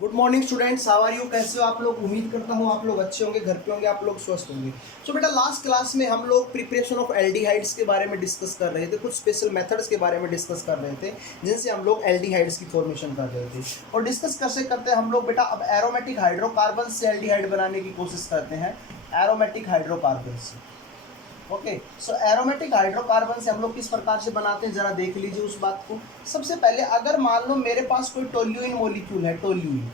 Good morning students, how are you? कैसे हो आप लोग? उम्मीद करता हूँ आप लोग अच्छे होंगे, घर पे होंगे, आप लोग स्वस्थ होंगे। सो बेटा, लास्ट क्लास में हम लोग प्रिपरेशन ऑफ एल्डिहाइड्स के बारे में डिस्कस कर रहे थे, कुछ स्पेशल मेथड्स के बारे में डिस्कस कर रहे थे जिनसे हम लोग एल्डिहाइड्स की फॉर्मेशन कर रहे थे। और डिस्कस करते करते हम लोग बेटा अब एरोमेटिक हाइड्रोकार्बन से एल्डिहाइड बनाने की कोशिश करते हैं, एरोमेटिक हाइड्रोकार्बन से। ओके, सो एरोमेटिक हाइड्रोकार्बन से हम लोग किस प्रकार से बनाते हैं जरा देख लीजिए उस बात को। सबसे पहले अगर मान लो मेरे पास कोई टोल्यूइन मॉलिक्यूल है, टोल्यूइन,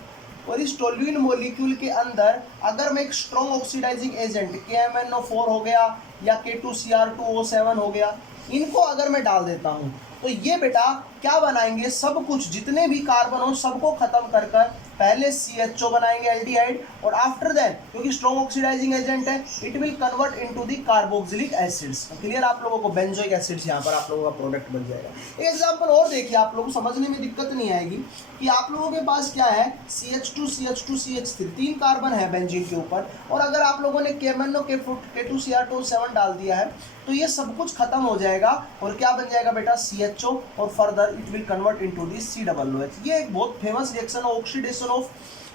और इस टोल्यूइन मॉलिक्यूल के अंदर अगर मैं एक स्ट्रॉन्ग ऑक्सीडाइजिंग एजेंट KMnO4 हो गया या K2Cr2O7 हो गया, इनको अगर मैं डाल देता हूँ तो ये बेटा क्या बनाएंगे, सब कुछ जितने भी कार्बन हो सबको खत्म कर कर पहले CHO बनाएंगे एल्डिहाइड, और आफ्टर दैट क्योंकि स्ट्रॉन्ग ऑक्सीडाइजिंग एजेंट है it will convert into the carboxylic acids. Clear आप लोगों को? बेंजोइक एसिड्स यहाँ पर आप लोगों का प्रोडक्ट बन जाएगा। एक एग्जांपल और देखिए, आप लोगों को समझने में दिक्कत नहीं आएगी कि आप लोगों के पास क्या है, CH2 CH2 CH3 तीन कार्बन है बेंजीन के ऊपर, और अगर आप लोगों ने KMnO K2Cr2O7 डाल दिया है तो ये सब कुछ खत्म हो जाएगा और क्या बन जाएगा बेटा, CHO, और further it will convert into the COOH। ये एक बहुत फेमस रिएक्शन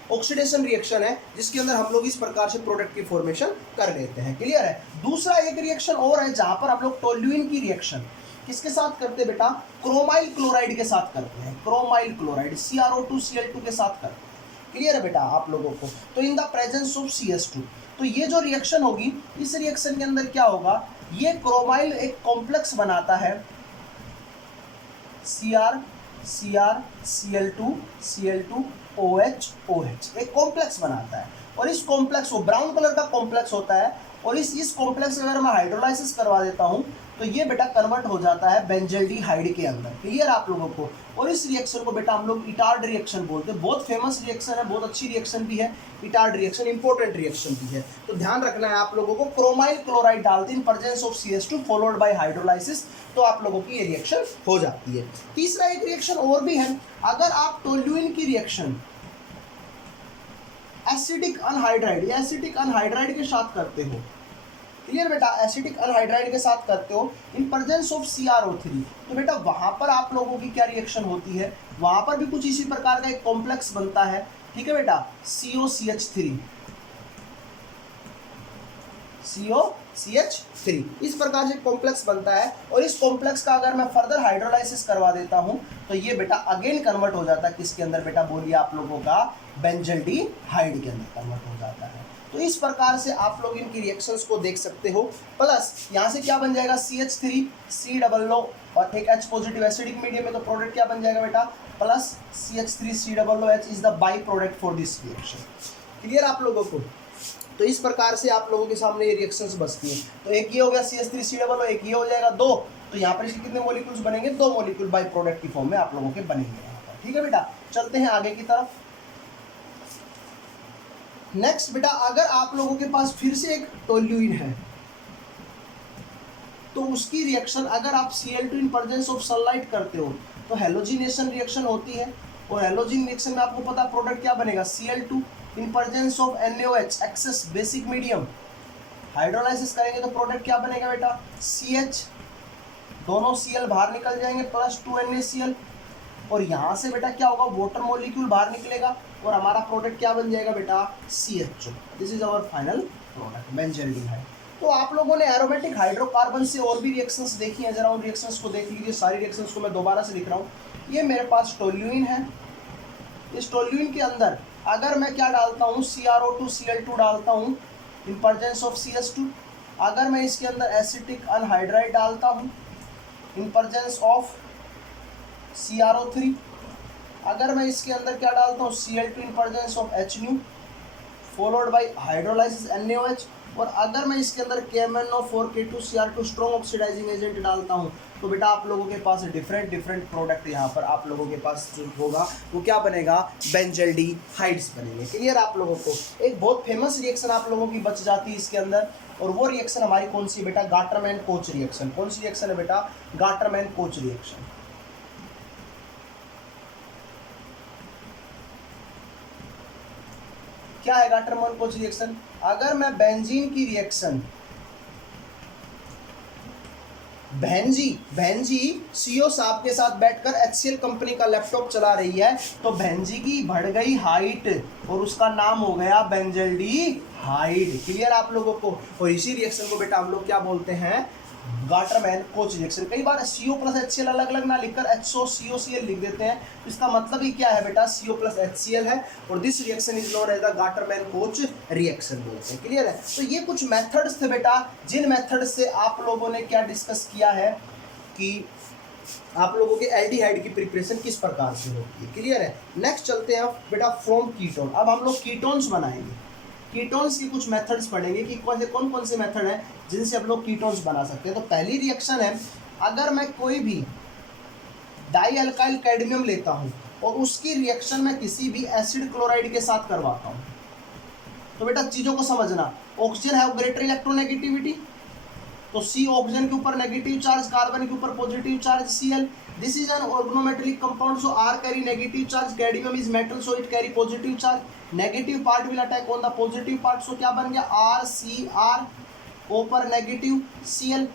ऑक्सीडेशन रिएक्शन है जिसके अंदर हम लोग इस प्रकार से प्रोडक्ट की फॉर्मेशन कर लेते हैं। क्लियर है? दूसरा एक रिएक्शन और है जहां पर हम लोग टोल्यूइन की रिएक्शन किसके साथ करते हैं बेटा, क्रोमाइल क्लोराइड के साथ करते हैं। क्रोमाइल क्लोराइड CrO2Cl2 के साथ करते हैं। क्लियर है बेटा आप लोगों को? तो in the presence of CS2, तो ये जो रिएक्शन होगी, इस रिएक्शन के अंदर क्या होगा, ये क्रोमाइल एक कॉम्प्लेक्स बनाता है, Cr Cl2Cl2OH एक कॉम्प्लेक्स बनाता है, और इस कॉम्प्लेक्स को ब्राउन कलर का कॉम्प्लेक्स होता है, और इस कॉम्प्लेक्स अगर मैं हाइड्रोलाइसिस करवा देता हूं तो ये बेटा कन्वर्ट हो जाता है बेंजल्डिहाइड के अंदर। क्लियर आप लोगों को? और इस रिएक्शन को बेटा हम लोग इटार्ड रिएक्शन बोलते हैं। बहुत फेमस रिएक्शन है, बहुत अच्छी रिएक्शन भी है, इटार्ड रिएक्शन इंपॉर्टेंट रिएक्शन भी है। तो ध्यान रखना है आप लोगों को, क्रोमाइल क्लोराइड डालते इन presence of CS2 followed by hydrolysis, तो आप लोगों की ये रिएक्शन हो जाती है। तीसरा एक रिएक्शन और भी है, अगर आप टोल्यूइन की रिएक्शन एसिटिक अनहाइड्राइड या एसिटिक अनहाइड्राइड के साथ करते हो, क्लियर बेटा, एसिटिक अनहाइड्राइड के साथ करते हो इन प्रेजेंस ऑफ CrO3, तो बेटा वहां पर आप लोगों की क्या रिएक्शन होती है, वहां पर भी कुछ इसी प्रकार का एक कॉम्प्लेक्स बनता है। ठीक है बेटा, COCH3 इस प्रकार से कॉम्प्लेक्स बनता है, और इस कॉम्प्लेक्स का अगर मैं फर्दर हाइड्रोलाइसिस करवा देता हूं तो ये बेटा अगेन कन्वर्ट हो जाता है किसके अंदर बेटा, बोलिए आप लोगों का, बेंजल्डिहाइड के अंदर कन्वर्ट हो जाता है। तो इस प्रकार से आप लोग इनकी रिएक्शंस को देख सकते हो। प्लस यहाँ से क्या बन जाएगा, CH3 COO और एक H पॉजिटिव एसिडिक मीडियम में, तो प्रोडक्ट क्या बन जाएगा बेटा, plus CH3 COOH is the by product for this reaction. Clear आप लोगों को? तो इस प्रकार से आप लोगों के सामने ये रिएक्शंस बचती हैं। तो एक ये हो गया CH3 COO, एक ये हो जाएगा दो, तो यहाँ पर इसके कितने मॉलिक्यूल्स बनेंगे, दो मॉलिक्यूल बाई प्रोडक्ट की फॉर्म में आप लोगों के बनेंगे यहाँ पर। ठीक है बेटा, चलते हैं आगे की तरफ। नेक्स्ट बेटा, अगर आप लोगों के पास फिर से एक टोल्यूइन है तो उसकी रिएक्शन अगर आप Cl2 in presence of sunlight करते हो तो हेलोजिनेशन रिएक्शन होती है, और हेलोजिन रिएक्शन में आपको पता प्रोडक्ट क्या बनेगा, Cl2 in presence of NaOH excess basic medium, hydrolysis करेंगे तो प्रोडक्ट क्या बनेगा बेटा, CH, दोनों Cl बाहर निकल जाएंगे प्लस 2 NaCl, और यहाँ से बेटा क्या होगा, वाटर मॉलिक्यूल बाहर निकलेगा और हमारा प्रोडक्ट क्या बन जाएगा बेटा, CHO। This is our final product benzaldehyde. तो आप लोगों ने एरोमेटिक हाइड्रोकार्बन से और भी रिएक्शंस देखी हैं, जरा उन रिएक्शंस को देख लीजिए। सारी रिएक्शंस को मैं दोबारा से लिख रहा हूँ। ये मेरे पास टोल्यूइन है, इस टोल्यूइन के अंदर अगर मैं क्या डालता हूँ, CrO2Cl2 डालता हूँ इन प्रेजेंस ऑफ CS2, अगर मैं इसके अंदर एसिटिक अनहाइड्राइड डालता हूँ इन प्रेजेंस ऑफ CrO3, अगर मैं इसके अंदर क्या डालता हूँ, Cl2 in presence of HNu followed by hydrolysis NaOH, और अगर मैं इसके अंदर KMnO4 K2Cr2 strong oxidising agent डालता हूँ तो बेटा आप लोगों के पास डिफरेंट प्रोडक्ट यहाँ पर आप लोगों के पास जो होगा वो क्या बनेगा, बेंजल्डिहाइड्स बनेंगे। क्लियर आप लोगों को? एक बहुत फेमस रिएक्शन आप लोगों की बच जाती है इसके अंदर, और वो रिएक्शन हमारी कौन सी बेटा, गाटरमैन कोच रिएक्शन। कौन सी रिएक्शन है बेटा, गाटरमैन कोच रिएक्शन। क्या है गाटरमैन कोच रिएक्शन, अगर मैं बेंजीन की रिएक्शन बहन जी सीओ साहब के साथ बैठकर HCL कंपनी का लैपटॉप चला रही है, तो बहन जी की बढ़ गई हाइट और उसका नाम हो गया बेंजल्डिहाइड। क्लियर आप लोगों को? और इसी रिएक्शन को बेटा हम लोग क्या बोलते हैं? Gattermann Koch reaction. कई बार CO प्लस HCl अलग अलग ना लिखकर HOCOCl लिख देते हैं, तो इसका मतलब ही क्या है बेटा? CO प्लस HCl है, और this reaction is known as the Gattermann Koch reaction बोलते हैं। क्लियर है? तो ये कुछ मेथड्स थे बेटा, जिन मेथड्स से आप लोगों ने क्या डिस्कस किया है कि आप लोगों के एल्डिहाइड की प्रिपरेशन किस प्रकार से होती है। क्लियर है? नेक्स्ट चलते हैं बेटा फ्रॉम कीटोन। अब हम लोग कीटोन्स बनाएंगे, कीटोन्स की कुछ मेथड्स पढ़ेंगे कि कौन कौन से मेथड हैं जिनसे हम लोग कीटोन्स बना सकते हैं। तो पहली रिएक्शन है, अगर मैं कोई भी डाई अल्काइल कैडमियम लेता हूं और उसकी रिएक्शन मैं किसी भी एसिड क्लोराइड के साथ करवाता हूं, तो बेटा चीज़ों को समझना। ऑक्सीजन हैव ग्रेटर इलेक्ट्रोनेगेटिविटी, तो C ऑक्सीजन के ऊपर नेगेटिव चार्ज, कार्बन के ऊपर positive charge Cl। This is an organometallic compound, so R carry negative charge, cadmium is metal so it carry positive charge, negative part will attack on the positive part, so क्या बन गया? RCr, O पर negative Cl।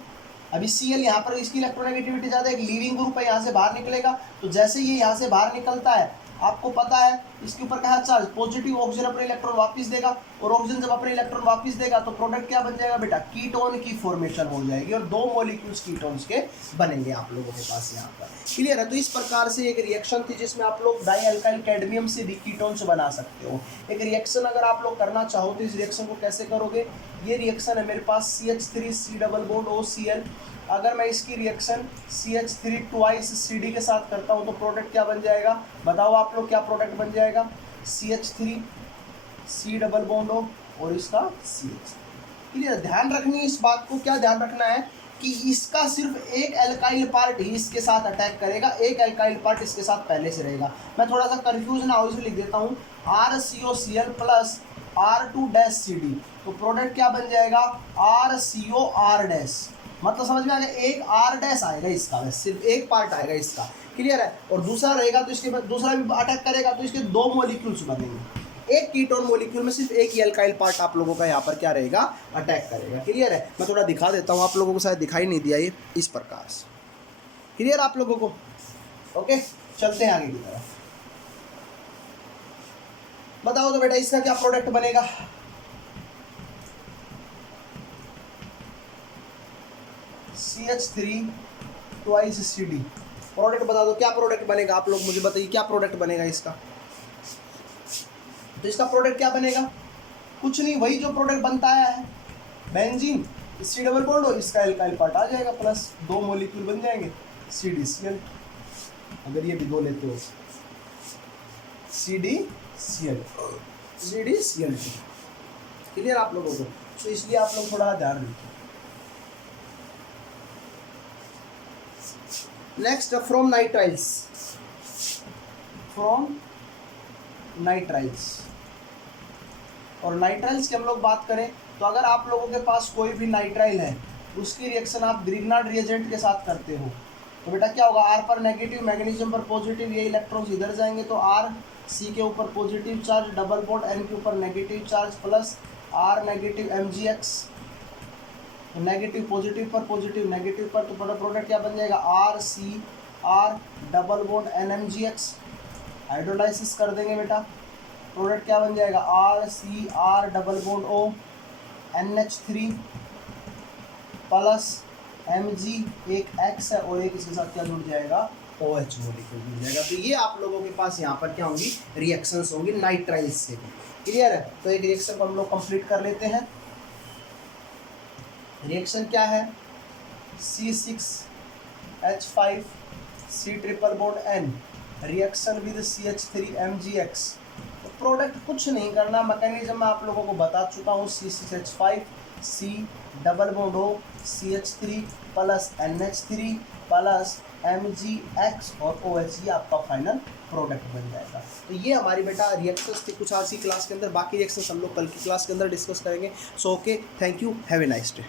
अभी Cl यहाँ पर इसकी electronegativity ज़्यादा है, एक लीविंग ग्रुप है, यहाँ से बाहर निकलेगा, तो जैसे ये यहाँ से बाहर निकलता है आपको पता है इसके ऊपर क्या चार्ज? पॉजिटिव। ऑक्सीजन अपने इलेक्ट्रॉन वापस देगा, और ऑक्सीजन जब अपने इलेक्ट्रॉन वापस देगा तो प्रोडक्ट क्या बन जाएगा बेटा? कीटोन की फॉर्मेशन हो जाएगी, और दो मॉलिक्यूल्स कीटोन्स के बनेंगे आप लोगों के पास यहाँ पर। क्लियर है? तो इस प्रकार से एक रिएक्शन थी जिसमें आप लोग डाई अल्काइल कैडमियम से भी कीटोन्स बना सकते हो। एक रिएक्शन अगर आप लोग करना चाहो तो इस रिएक्शन को कैसे करोगे? ये रिएक्शन है मेरे पास CH3C डबल बॉन्ड OCl। अगर मैं इसकी रिएक्शन CH3 ट्वाइस CD के साथ करता हूँ तो प्रोडक्ट क्या बन जाएगा? बताओ आप लोग, क्या प्रोडक्ट बन जाएगा? CH3C डबल बॉन्ड O और इसका CH। क्लियर? ध्यान रखनी है इस बात को, क्या ध्यान रखना है कि इसका सिर्फ एक एल्काइल पार्ट ही इसके साथ अटैक करेगा, एक एल्काइल पार्ट इसके सासाथ पहले से रहेगा। मैं थोड़ा सा कंफ्यूज ना हो इसलिए लिख देता हूँ RCOCl प्लस R2-CD, तो प्रोडक्ट क्या बन जाएगा? RCOR-। मतलब समझ में आ गया? एक R- आएगा इसका, बस सिर्फ एक पार्ट आएगा इसका। क्लियर है? और दूसरा रहेगा तो इसके बाद दूसरा भी अटैक करेगा, तो इसके दो मॉलिक्यूल्स बनेंगे। एक कीटोन मॉलिक्यूल में सिर्फ एक ही अल्काइल पार्ट आप लोगों का यहाँ पर क्या रहेगा? अटैक करेगा। क्लियर है? मैं थोड़ा दिखा देता हूँ आप लोगों को, शायद दिखाई नहीं दिया ये इस प्रकार से। क्लियर आप लोगों को? ओके, चलते हैं आगे की तरफ। बताओ तो बेटा इसका क्या प्रोडक्ट बनेगा? CH3 twice CD। प्रोडक्ट बता दो, क्या प्रोडक्ट बनेगा? आप लोग मुझे बताइए क्या प्रोडक्ट बनेगा इसका? तो इसका प्रोडक्ट क्या बनेगा? कुछ नहीं, वही जो प्रोडक्ट बनता है बेंजीन, C डबल बॉन्ड और इसका एल्काइल पार्ट आ जाएगा, प्लस दो मॉलिक्यूल बन जाएंगे CDCl। अगर ये भिगो लेते हो CDCl। क्लियर आप लोगों को? तो इसलिए आप लोग थोड़ा ध्यान रखिए। Next from nitriles. और नाइट्राइल्स की हम लोग बात करें तो अगर आप लोगों के पास कोई भी नाइट्राइल है, उसकी रिएक्शन आप ग्रिग्नार्ड रिएजेंट के साथ करते हो, तो बेटा क्या होगा? R पर नेगेटिव, मैग्नीशियम पर पॉजिटिव, ये इलेक्ट्रॉन्स इधर जाएंगे, तो R C के ऊपर positive charge, double bond N के ऊपर negative charge, plus R negative MgX, negative positive पर पॉजिटिव नेगेटिव पर, तो प्रोडक्ट क्या बन जाएगा? RCr double bond NMgX। Hydrolysis कर देंगे बेटा, प्रोडक्ट क्या बन जाएगा? RCr double bond O NH3 plus Mg, एक X है और एक इसके साथ क्या जुड़ जाएगा? OH मॉलिक्यूल जुड़ जाएगा। तो ये आप लोगों के पास यहाँ पर क्या होंगी? रिएक्शंस होंगी नाइट्राइल्स से भी। क्लियर है? तो एक रिएक्शन को हम लोग कंप्लीट कर लेते हैं। रिएक्शन क्या है? C6H5C triple bond N reaction with CH3MgX। तो प्रोडक्ट कुछ नहीं करना, मैकेनिज्म मैं आप लोगों को बता चुका हूँ। C6H5C double bond O CH3 plus NH3 plus MgX और OH, ये आपका फाइनल प्रोडक्ट बन जाएगा। तो ये हमारी बेटा रिएक्शंस थे कुछ आज की क्लास के अंदर। बाकी रिएक्शंस हम लोग कल की क्लास के अंदर डिस्कस करेंगे। So okay, thank you, have a nice day.